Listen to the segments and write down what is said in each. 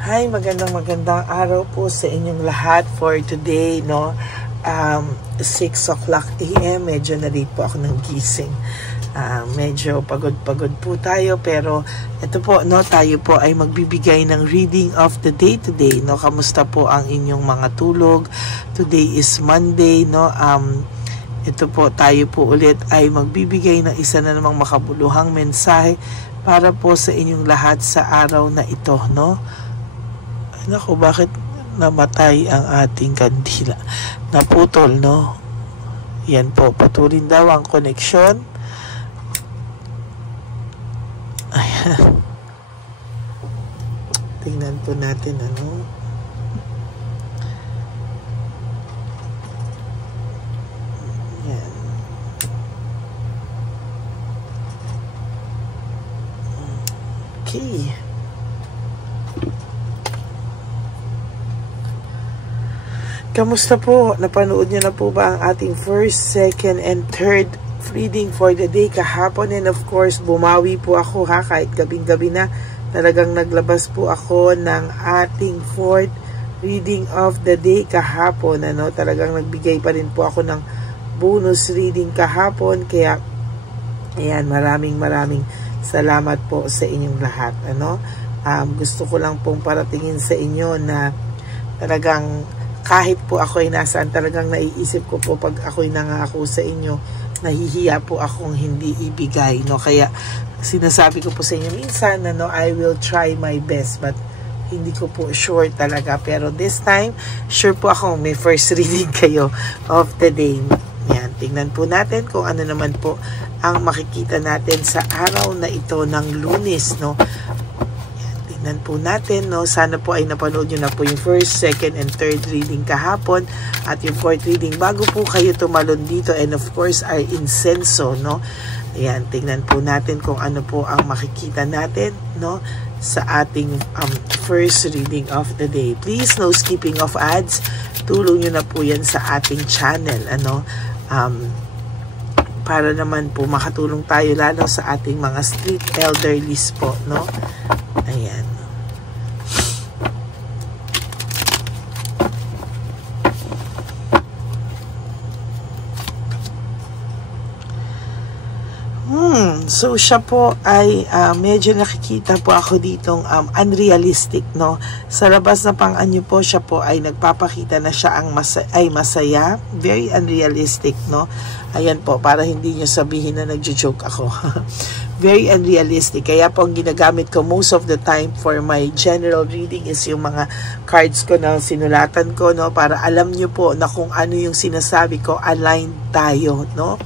Hi, magandang araw po sa inyong lahat for today, no? 6 o'clock AM, medyo na-late po ako ng gising. Medyo pagod po tayo, pero ito po, no, tayo po ay magbibigay ng reading of the day today, no? Kamusta po ang inyong mga tulog? Today is Monday, no? Ito po, tayo po ulit ay magbibigay ng isa na namang makabuluhang mensahe para po sa inyong lahat sa araw na ito, no? Naku, bakit namatay ang ating kandila? Naputol, no? Yan po, patuloy daw ang koneksyon. Ayan. Tingnan po natin, ano? Yan. Okay. Kamusta po? Napanood niyo na po ba ang ating first, second, and third reading for the day kahapon? And of course, bumawi po ako kahit gabing-gabi na. Talagang naglabas po ako ng ating fourth reading of the day kahapon. Talagang nagbigay pa rin po ako ng bonus reading kahapon. Kaya, ayan, maraming salamat po sa inyong lahat. Gusto ko lang pong paratingin sa inyo na talagang kahit po ako ay nasaan, talagang naiisip ko po pag ako'y nangako sa inyo, nahihiya po akong hindi ibigay, no? Kaya sinasabi ko po sa inyo minsan na, no, I will try my best, but hindi ko po sure talaga. Pero this time, sure po akong may first reading kayo of the day. Yan, tingnan po natin kung ano naman po ang makikita natin sa araw na ito ng Lunes, no? Tingnan po natin, no? Sana po ay napanood nyo na po yung first, second, and third reading kahapon at yung fourth reading bago po kayo tumalon dito, and of course our incenso, no? Ayan, tingnan po natin kung ano po ang makikita natin, no, sa ating first reading of the day. Please, no skipping of ads. Tulong nyo na po yan sa ating channel, para naman po makatulong tayo lalo sa ating mga street elderlies po, no? Ayan. So siya po ay medyo nakikita po ako ditong unrealistic, no? Sa labas na pang-anyo po, siya po ay nagpapakita na siya ay masaya. Very unrealistic, no? Ayan po, para hindi nyo sabihin na nagjo-joke ako. Very unrealistic. Kaya po ang ginagamit ko most of the time for my general reading is yung mga cards ko na sinulatan ko, no? Para alam nyo po na kung ano yung sinasabi ko, aligned tayo, no?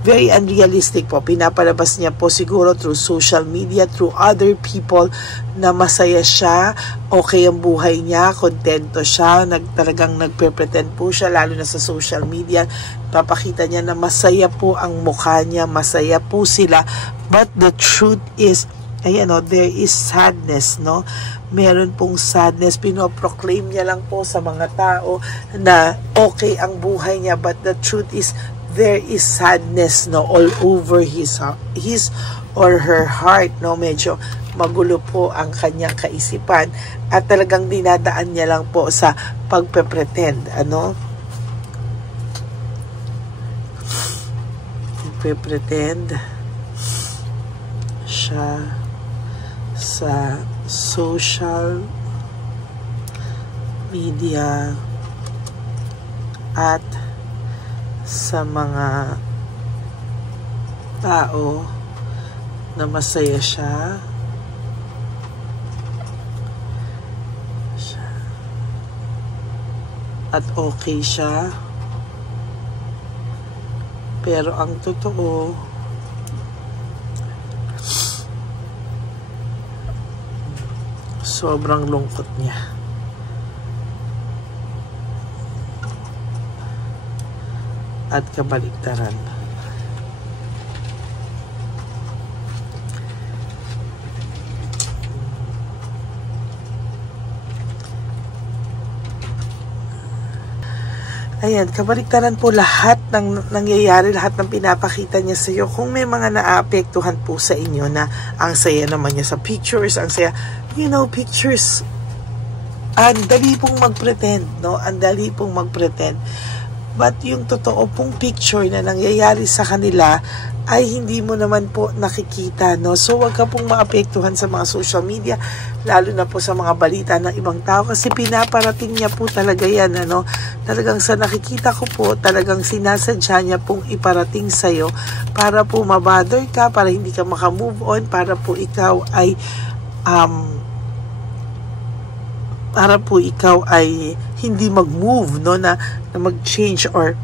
Very unrealistic po. Pinapalabas niya po siguro through social media, through other people, na masaya siya, okay ang buhay niya, kontento siya, talagang nagpe-pretend po siya, lalo na sa social media. Papakita niya na masaya po ang mukha niya, masaya po sila. But the truth is, ayan, no, there is sadness, no? Meron pong sadness. Pinoproclaim niya lang po sa mga tao na okay ang buhay niya, but the truth is, there is sadness, no, all over his or her heart, no? Medyo magulo po ang kanyang kaisipan at talagang dinadaan niya lang po sa pagpe-pretend, Pagpe-pretend siya sa social media at sa mga tao na masaya siya at okay siya, pero ang totoo, sobrang lungkot niya. At kabaliktaran. Ayan, kabaliktaran po lahat ng nangyayari, lahat ng pinapakita niya sa iyo. Kung may mga naapektuhan po sa inyo na ang saya naman niya sa pictures, ang saya, pictures ang dali pong mag-pretend, no? Ang dali pong mag-pretend. But yung totoo pong picture na nangyayari sa kanila ay hindi mo naman po nakikita, no? So, wag ka pong maapektuhan sa mga social media, lalo na po sa mga balita ng ibang tao kasi pinaparating niya po talaga yan, ano? Talagang sa nakikita ko po, talagang sinasadya niya pong iparating sa'yo para po mabother ka, para hindi ka makamove on, para po ikaw ay hindi mag-move, no, na mag-change or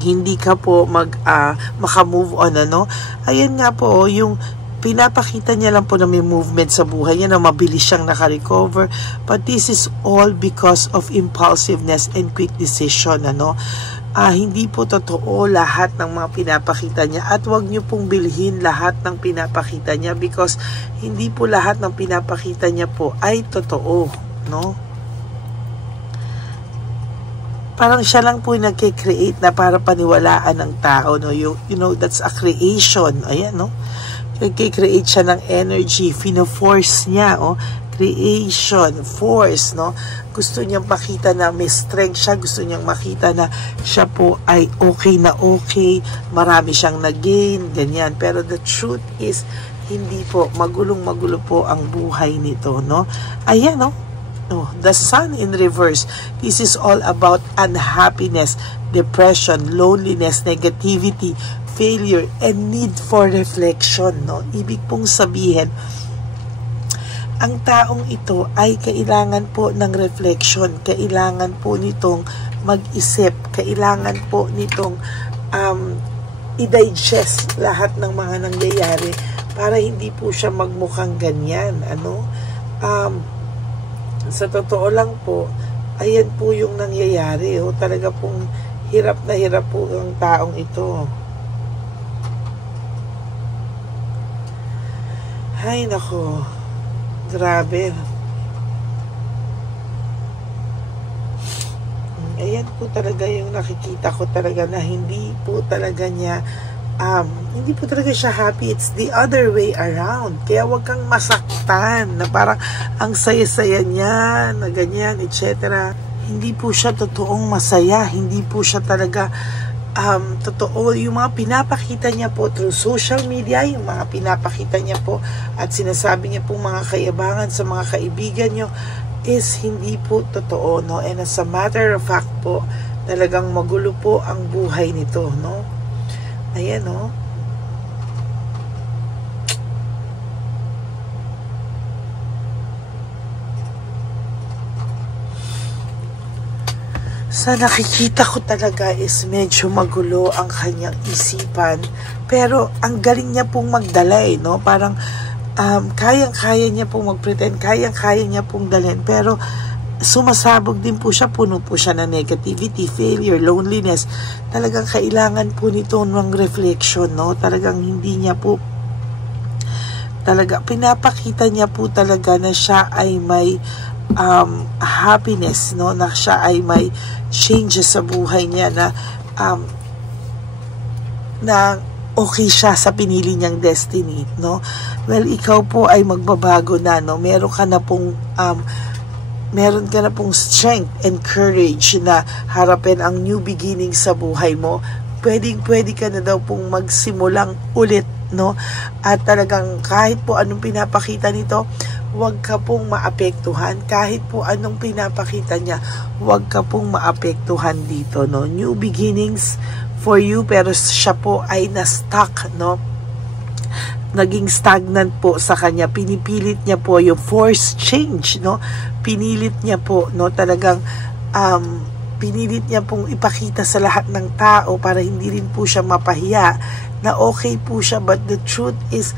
hindi ka po maka-move on, ano. Ayan nga po, yung pinapakita niya lang po na may movement sa buhay niya, na mabilis siyang naka-recover, but this is all because of impulsiveness and quick decision, ano. Hindi po totoo lahat ng mga pinapakita niya, at wag niyo pong bilhin lahat ng pinapakita niya because hindi po lahat ng pinapakita niya po ay totoo, no? Parang siya lang po yung nagke-create na para paniwalaan ng tao, no? You know, that's a creation. Ayan, no? Nagke-create siya ng energy, fino-force niya, oh. Creation, force, no? Gusto niyang makita na may strength siya, gusto niyang makita na siya po ay okay na okay, marami siyang nag-gain, ganyan. Pero the truth is, hindi po, magulong-magulo po ang buhay nito, no? Ayan, no? Oh, the sun in reverse. This is all about unhappiness, depression, loneliness, negativity, failure, and need for reflection, no? Ibig pong sabihin, ang taong ito ay kailangan po ng reflection, kailangan po nitong mag-isip, kailangan po nitong i-digest lahat ng mga nangyayari para hindi po siya magmukhang ganyan, ano? Sa totoo lang po, ayan po yung nangyayari. Oh. Talaga pong hirap na hirap po ang taong ito. Ay, nako. Grabe. Ayan po talaga yung nakikita ko talaga na hindi po talaga niya hindi po talaga siya happy. It's the other way around. Kaya wag kang masaktan na parang ang saya-saya niya na ganyan, etc. Hindi po siya totoong masaya. Hindi po siya talaga totoo. Yung mga pinapakita niya po through social media, yung mga pinapakita niya po at sinasabi niya po mga kayabangan sa mga kaibigan niyo is hindi po totoo, no? And as a matter of fact po, talagang magulo po ang buhay nito, no? Ayan, no? Sa nakikita ko talaga is medyo magulo ang kanyang isipan. Pero ang galing niya pong magdala, no? Parang kayang-kaya niya pong mag-pretend, kayang-kaya niya pong dalhin. Pero sumasabog din po siya, puno po siya ng negativity, failure, loneliness. Talagang kailangan po nito ng reflection, no? Talagang hindi niya po talaga, pinapakita niya po talaga na siya ay may happiness, no? Na siya ay may changes sa buhay niya, na okay siya sa pinili niyang destiny, no? Well, ikaw po ay magbabago na, no? Meron ka na pong strength and courage na harapin ang new beginning sa buhay mo. Pwede ka na daw pong magsimulang ulit, no? At talagang kahit po anong pinapakita nito, huwag ka pong maapektuhan. Kahit po anong pinapakita niya, huwag ka pong maapektuhan dito, no? New beginnings for you, pero siya po ay na-stuck, no? Naging stagnant po sa kanya. Pinipilit niya po yung forced change, no? Pinilit niya po, no? Talagang pinilit niya pong ipakita sa lahat ng tao para hindi rin po siya mapahiya na okay po siya, but the truth is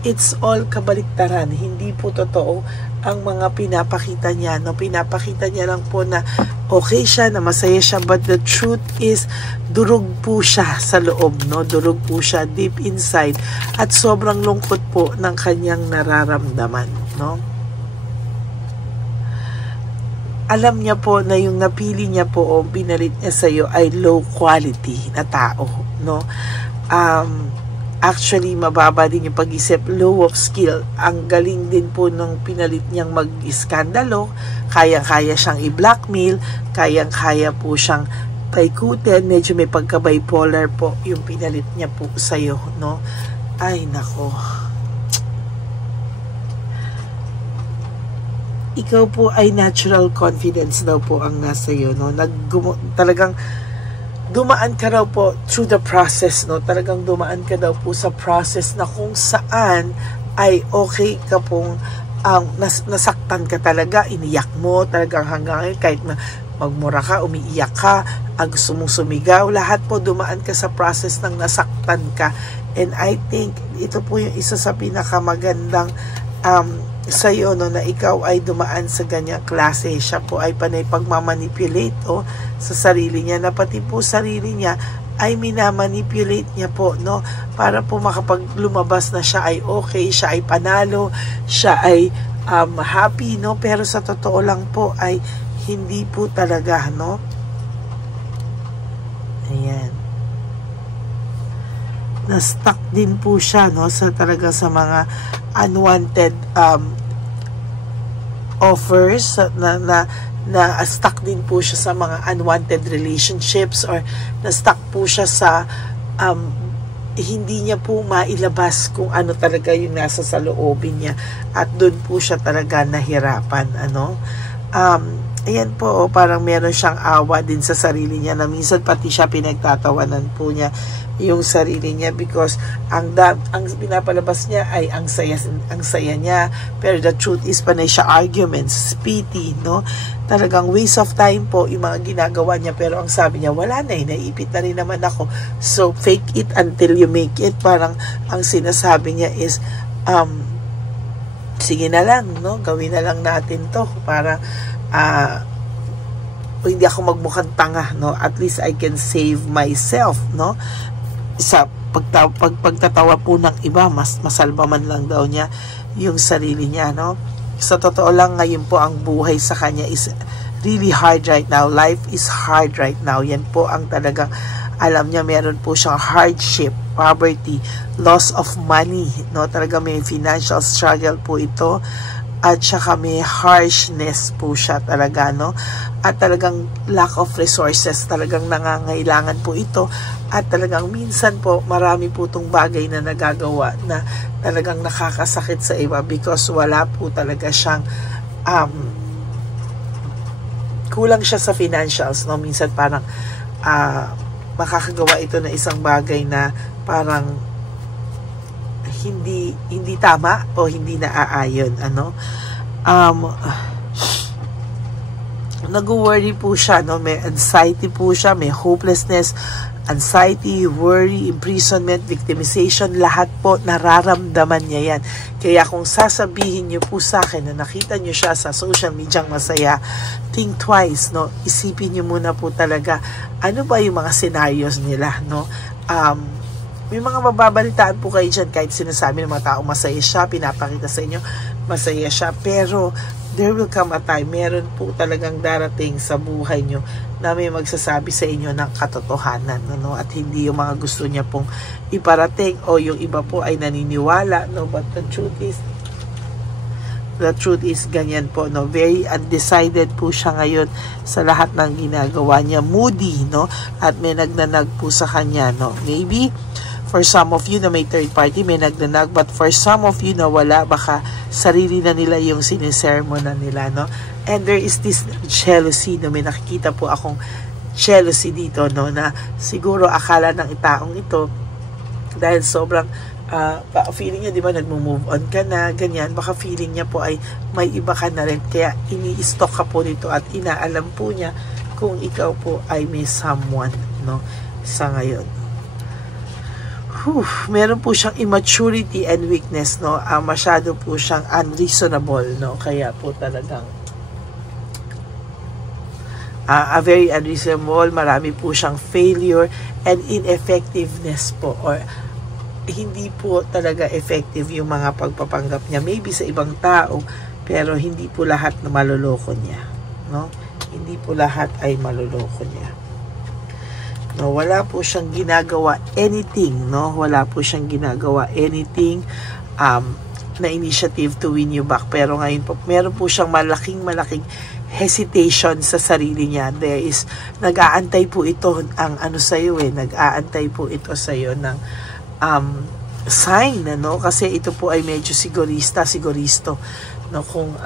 it's all kabaliktaran. Hindi po totoo ang mga pinapakita niya, no? Pinapakita niya lang po na okay siya, na masaya siya, but the truth is durog po siya sa loob, no? Durog po siya deep inside at sobrang lungkot po ng kanyang nararamdaman, no? Alam niya po na yung napili niya po o pinalit niya sa iyo ay low quality na tao, no? actually mababa din yung pag-isip, low of skill. Ang galing din po nung pinalit niyang mag-iskandalo, kayang-kaya siyang i-blackmail, kayang-kaya po siyang paikutin, medyo may pagka-bipolar po yung pinalit niya po sa'yo, no? Ay, nako. Ikaw po ay natural confidence daw po ang nasa iyo, no? Talagang dumaan ka raw po through the process, no? Talagang dumaan ka daw po sa process na kung saan ay okay ka pong nasaktan ka talaga, iniyak mo talagang hanggang kahit magmura ka, umiiyak ka, gusto mong sumigaw, lahat po dumaan ka sa process ng nasaktan ka. And I think ito po yung isa sa pinakamagandang sa'yo, no, na ikaw ay dumaan sa ganyang klase. Siya po ay panay pagmamanipulate sa sarili niya, na pati po sarili niya ay minamanipulate niya po, no, para po makapag lumabas na siya ay okay, siya ay panalo, siya ay happy, no, pero sa totoo lang po ay hindi po talaga, no. Ayan. Na-stuck din po siya, no, sa talaga sa mga unwanted offers, na stuck din po siya sa mga unwanted relationships, or na-stuck po siya sa hindi niya po mailabas kung ano talaga yung nasa sa loobin niya, at doon po siya talaga nahirapan, ano. Ayan po, parang meron siyang awa din sa sarili niya, na minsan pati siya pinagtatawanan po niya yung sarili niya, because ang pinapalabas niya ay ang saya niya, pero the truth is panay siya arguments, pity, no, talagang waste of time po yung mga ginagawa niya, pero ang sabi niya, wala na, naipit na rin naman ako, so fake it until you make it. Parang ang sinasabi niya is sige na lang, no, gawin na lang natin to para hindi ako magmukhang tanga, no, at least I can save myself, no. Sa pagtatawa po ng iba, masalba man lang daw niya yung sarili niya, no. Sa totoo lang, ngayon po ang buhay sa kanya is really hard right now. Life is hard right now. Yan po ang talagang alam niya. Meron po siyang hardship, poverty, loss of money, no. Talaga may financial struggle po ito, at saka may harshness po siya talaga, no, at talagang lack of resources, talagang nangangailangan po ito, at talagang minsan po marami po itong bagay na nagagawa na talagang nakakasakit sa iba, because wala po talaga siyang kulang siya sa financials, no. Minsan parang makakagawa ito na isang bagay na parang hindi tama o hindi naaayon, ano. Nag-worry po siya, no, may anxiety po siya, may hopelessness, anxiety, worry, imprisonment, victimization, lahat po nararamdaman niya yan. Kaya kung sasabihin niyo po sa akin na nakita niyo siya sa social media masaya, think twice, no, isipin niyo muna po talaga ano ba yung mga scenarios nila, no. May mga mababalitaan po kayo dyan, kahit sinasabi ng mga tao masaya siya, pinapakita sa inyo masaya siya, pero there will come a time, meron po talagang darating sa buhay nyo na may magsasabi sa inyo ng katotohanan, no? At hindi yung mga gusto niya pong iparating, o yung iba po ay naniniwala, no? But the truth is ganyan po, no. Very undecided po siya ngayon sa lahat ng ginagawa niya, moody, no, at may nagnanag po sa kanya, no. Maybe for some of you na may third party, may nagnanag, but for some of you na wala, baka sarili na nila yung sinisermonan nila, no. And there is this jealousy, no. May nakikita po akong jealousy dito, no, na siguro akala ng taong ito, dahil sobrang feeling niya, di ba, nagmo-move on ka na, ganyan, baka feeling niya po ay may iba ka na rin, kaya ini-stalk ka po nito, at inaalam po niya kung ikaw po ay may someone, no, sa ngayon. Meron po siyang immaturity and weakness, no. Masyado po siyang unreasonable, no, kaya po talagang very unreasonable. Marami po siyang failure and ineffectiveness po, or hindi po talaga effective yung mga pagpapanggap niya, maybe sa ibang tao, pero hindi po lahat na maloloko niya, no. Hindi po lahat ay maloloko niya. No, wala po siyang ginagawa anything, no? Wala po siyang ginagawa anything na initiative to win you back. Pero ngayon po, meron po siyang malaking hesitation sa sarili niya. There is, nag-aantay po ito ang ano sa iyo nag-aantay po ito sa iyo ng sign, no? Kasi ito po ay medyo siguristo, no? Kung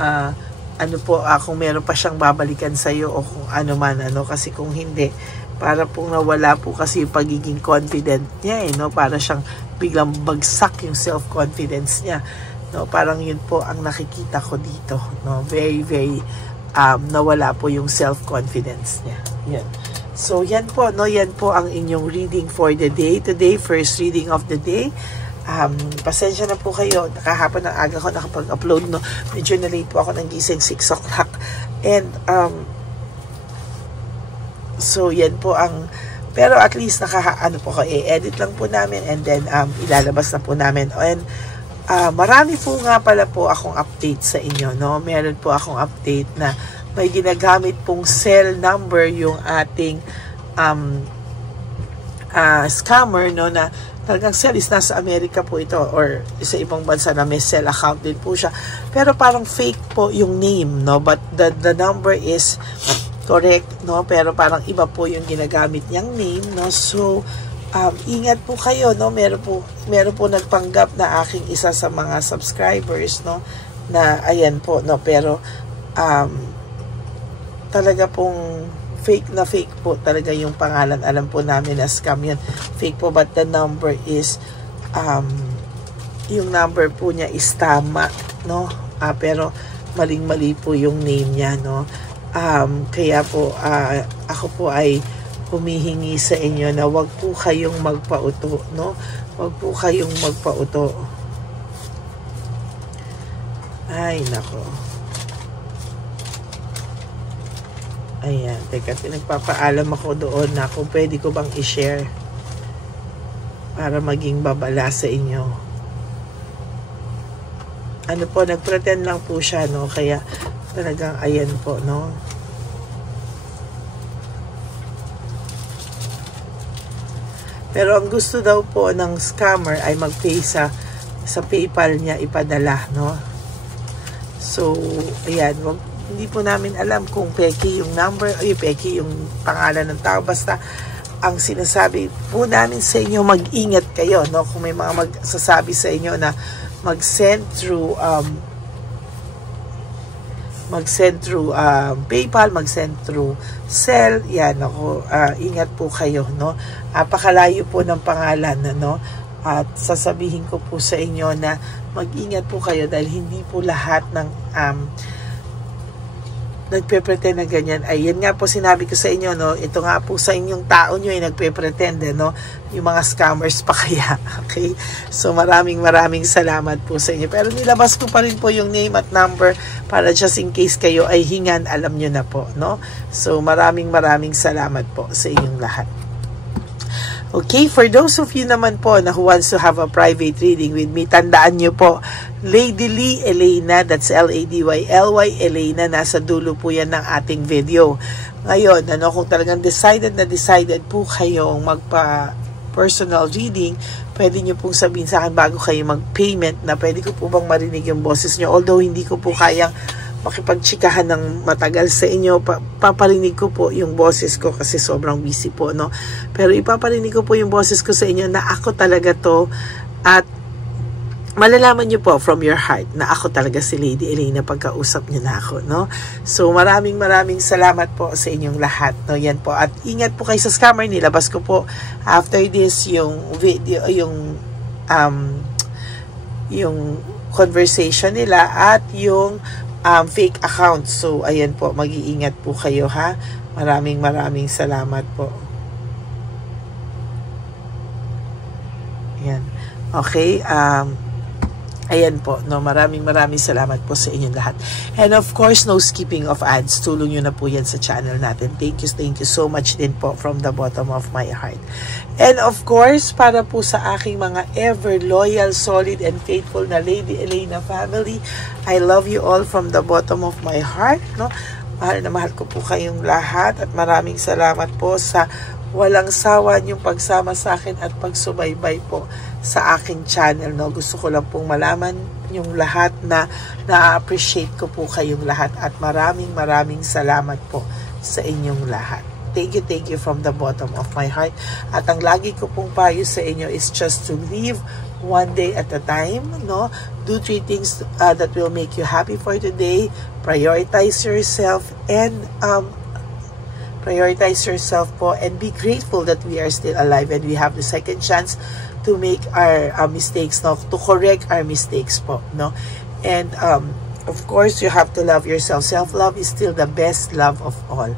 ano po, kung meron pa siyang babalikan sa iyo o kung ano man, ano, kasi kung hindi, para pong nawala po kasi yung pagiging confident niya, no? Para siyang biglang bagsak yung self-confidence niya, no? Parang yun po ang nakikita ko dito, no? Very nawala po yung self-confidence niya. Yan. So yan po, no? Yan po ang inyong reading for the day today, first reading of the day. Pasensya na po kayo, kahapon ng aga ko nakapag-upload, no? Medyo na late po ako ng gising, 6 o'clock. And so yan po ang, pero at least ano po ko, i-edit lang po namin and then ilalabas na po namin. And marami po nga pala po akong update sa inyo, no? Meron po akong update na may ginagamit pong cell number yung ating scammer, no? Na talagang cell is nasa Amerika po ito or sa ibang bansa na may cell account din po siya. Pero parang fake po yung name, no? But the number is correct, no? Pero parang iba po yung ginagamit niyang name, no? So ingat po kayo, no? Meron po nagpanggap na aking isa sa mga subscribers, no? Na ayan po, no? Pero talaga pong fake po talaga yung pangalan. Alam po namin na scam yun. Fake po, but the number is yung number po niya is tama, no? Pero maling-mali po yung name niya, no? Kaya po ako po ay humihingi sa inyo na wag po kayong magpauto, no? Wag po kayong magpauto. Ay nako. Ayan, teka, nagpapaalam ako doon na kung pwede ko bang i-share para maging babala sa inyo. Ano po, nagpretend lang po siya, no? Kaya talagang ayan po, no? Pero ang gusto daw po ng scammer ay mag-pay sa PayPal niya ipadala, no? So, ayan, hindi po namin alam kung peki yung number, peki yung pangalan ng tao. Basta, ang sinasabi po namin sa inyo, mag-ingat kayo, no? Kung may mga magsasabi sa inyo na mag-send through PayPal, mag-send through Cell, yan, ako, ingat po kayo, no? Pakalayo po ng pangalan, no? At sasabihin ko po sa inyo na mag-ingat po kayo dahil hindi po lahat ng nagpe-pretend na ganyan. Ay, yan nga po sinabi ko sa inyo, no? Ito nga po sa inyong tao nyo ay nagpe-pretend, no? Yung mga scammers pa kaya. Okay? So, maraming salamat po sa inyo. Pero nilabas ko pa rin po yung name at number para just in case kayo ay hingan, alam nyo na po, no? So, maraming salamat po sa inyong lahat. Okay, for those of you naman po na who wants to have a private reading with me, tandaan nyo po, Lady Lee Elena, that's L-A-D-Y-L-Y, Elena, nasa dulo po yan ng ating video. Ngayon, ano, kung talagang decided po kayong magpa-personal reading, pwede nyo pong sabihin sa akin bago kayo mag-payment na pwede ko po bang marinig yung boses nyo. Although hindi ko po kayang makipagtsikahan ng matagal sa inyo, paparinig ko po yung boses ko kasi sobrang busy po, no? Pero ipaparinig ko po yung boses ko sa inyo na ako talaga to at malalaman nyo po from your heart na ako talaga si Lady Elena pagkausap nyo na ako, no? So maraming salamat po sa inyong lahat, no? Yan po, at ingat po kayo sa scammer. Nilabas ko po after this yung video, yung conversation nila at yung fake account. So, ayan po, mag-iingat po kayo, ha? Maraming salamat po. Ayan. Okay, ayan po, no, maraming salamat po sa inyong lahat. And of course, no skipping of ads. Tulong nyo na po yan sa channel natin. Thank you so much din po from the bottom of my heart. And of course, para po sa aking mga ever loyal, solid, and faithful na Lady Elena family, I love you all from the bottom of my heart, no? Mahal na mahal ko po kayong lahat at maraming salamat po sa walang sawa yung pagsama sa akin at pagsubaybay po sa aking channel. No? Gusto ko lang pong malaman yung lahat na na-appreciate ko po kayong lahat at maraming salamat po sa inyong lahat. Thank you from the bottom of my heart. At ang lagi ko pong payo sa inyo is just to live one day at a time. No? Do 3 things that will make you happy for today. Prioritize yourself and be grateful that we are still alive and we have the second chance to make our mistakes, no? To correct our mistakes po, no? And of course, you have to love yourself. Self-love is still the best love of all.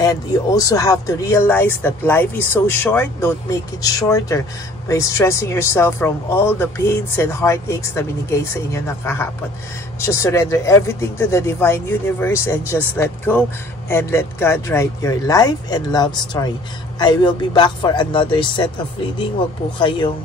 And you also have to realize that life is so short. Don't make it shorter by stressing yourself from all the pains and heartaches na binigay sa inyo ng kahapon. Just surrender everything to the divine universe and just let go and let God write your life and love story. I will be back for another set of reading. Wag po kayong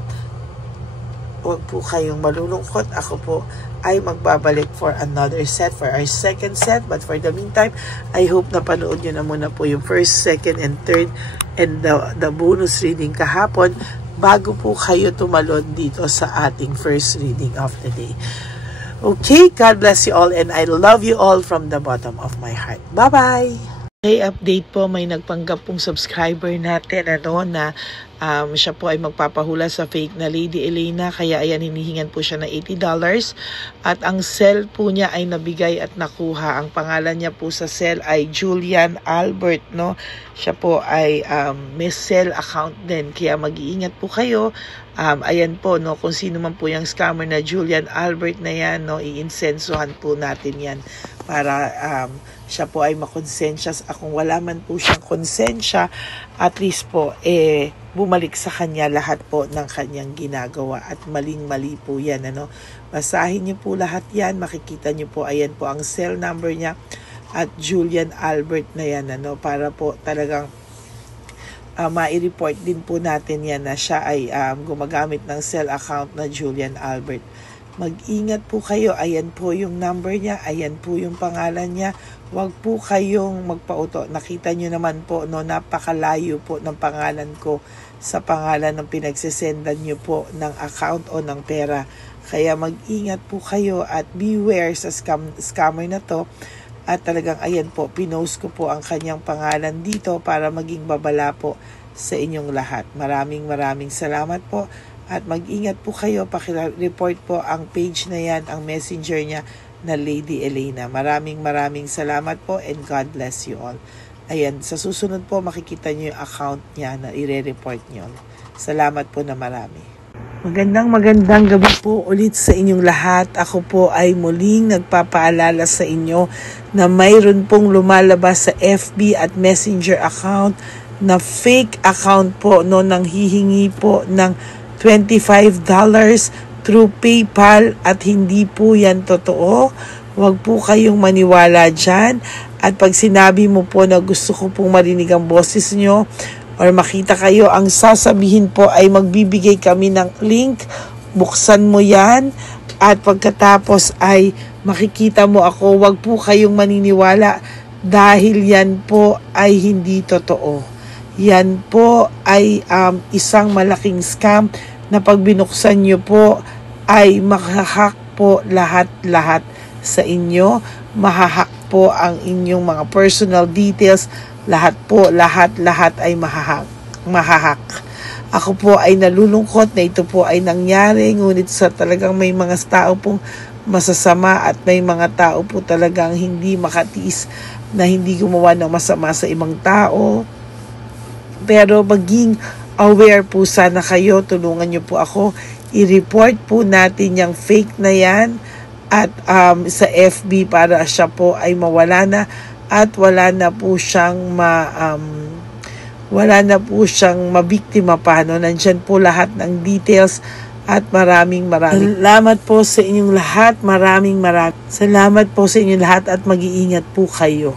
malulungkot. Ako po ay magbabalik for another set, for our second set. But for the meantime, I hope na panood nyo na muna po yung first, second, and third and the bonus reading kahapon bago po kayo tumalon dito sa ating first reading of the day. Okay, God bless you all and I love you all from the bottom of my heart. Bye-bye! Okay, update po, may nagpanggap pong subscriber natin na siya po ay magpapahula sa fake na Lady Elena, kaya ayan, hinihingan po siya ng $80 at ang cell po niya ay nabigay at nakuha. Ang pangalan niya po sa cell ay Julian Albert, no? Siya po ay may cell account din, kaya mag-iingat po kayo. Ayan po, no, kung sino man po yung scammer na Julian Albert na yan, no, iinsensuhan po natin yan para siya po ay makonsensya. Kung wala man po siyang konsensya, at least po bumalik sa kanya lahat po ng kanyang ginagawa at maling-mali po yan, ano. Basahin niyo po lahat yan, makikita niyo po, ayan po ang cell number niya at Julian Albert na yan, ano, para po talagang ma-report din po natin yan na siya ay gumagamit ng cell account na Julian Albert. Mag-ingat po kayo. Ayan po yung number niya. Ayan po yung pangalan niya. Huwag po kayong magpauto. Nakita nyo naman po, no, napakalayo po ng pangalan ko sa pangalan ng pinagsisendan nyo po ng account o ng pera. Kaya mag-ingat po kayo at beware sa scammer na to. At talagang ayan po, pinost ko po ang kanyang pangalan dito para maging babala po sa inyong lahat. Maraming salamat po. At mag-ingat po kayo, pakireport po ang page na yan, ang messenger niya na Lady Elena. Maraming salamat po and God bless you all. Ayan, sa susunod po makikita niyo yung account niya na i-report niyo. Salamat po na marami. Magandang gabi po ulit sa inyong lahat. Ako po ay muling nagpapaalala sa inyo na mayroon pong lumalabas sa FB at Messenger account na fake account po, no, nang hihingi po ng $25 through PayPal at hindi po yan totoo. Huwag po kayong maniwala dyan. At pag sinabi mo po na gusto ko pong marinig ang boses nyo or makita kayo, ang sasabihin po ay magbibigay kami ng link. Buksan mo yan at pagkatapos ay makikita mo ako. Huwag po kayong maniniwala dahil yan po ay hindi totoo. Yan po ay isang malaking scam na pag binuksan nyo po ay mahahack po lahat sa inyo. Mahahack po ang inyong mga personal details. Lahat ay mahahack. Ako po ay nalulungkot na ito po ay nangyari. Ngunit sa talagang may mga tao pong masasama at may mga tao po talagang hindi makatiis na hindi gumawa ng masama sa ibang tao. Pero maging aware po sana kayo. Tulungan nyo po ako. I-report po natin yung fake na yan at sa FB para siya po ay mawala na at wala na po siyang mabiktima pa. No? Nandyan po lahat ng details at maraming salamat po sa inyong lahat. Maraming salamat po sa inyong lahat at mag-iingat po kayo.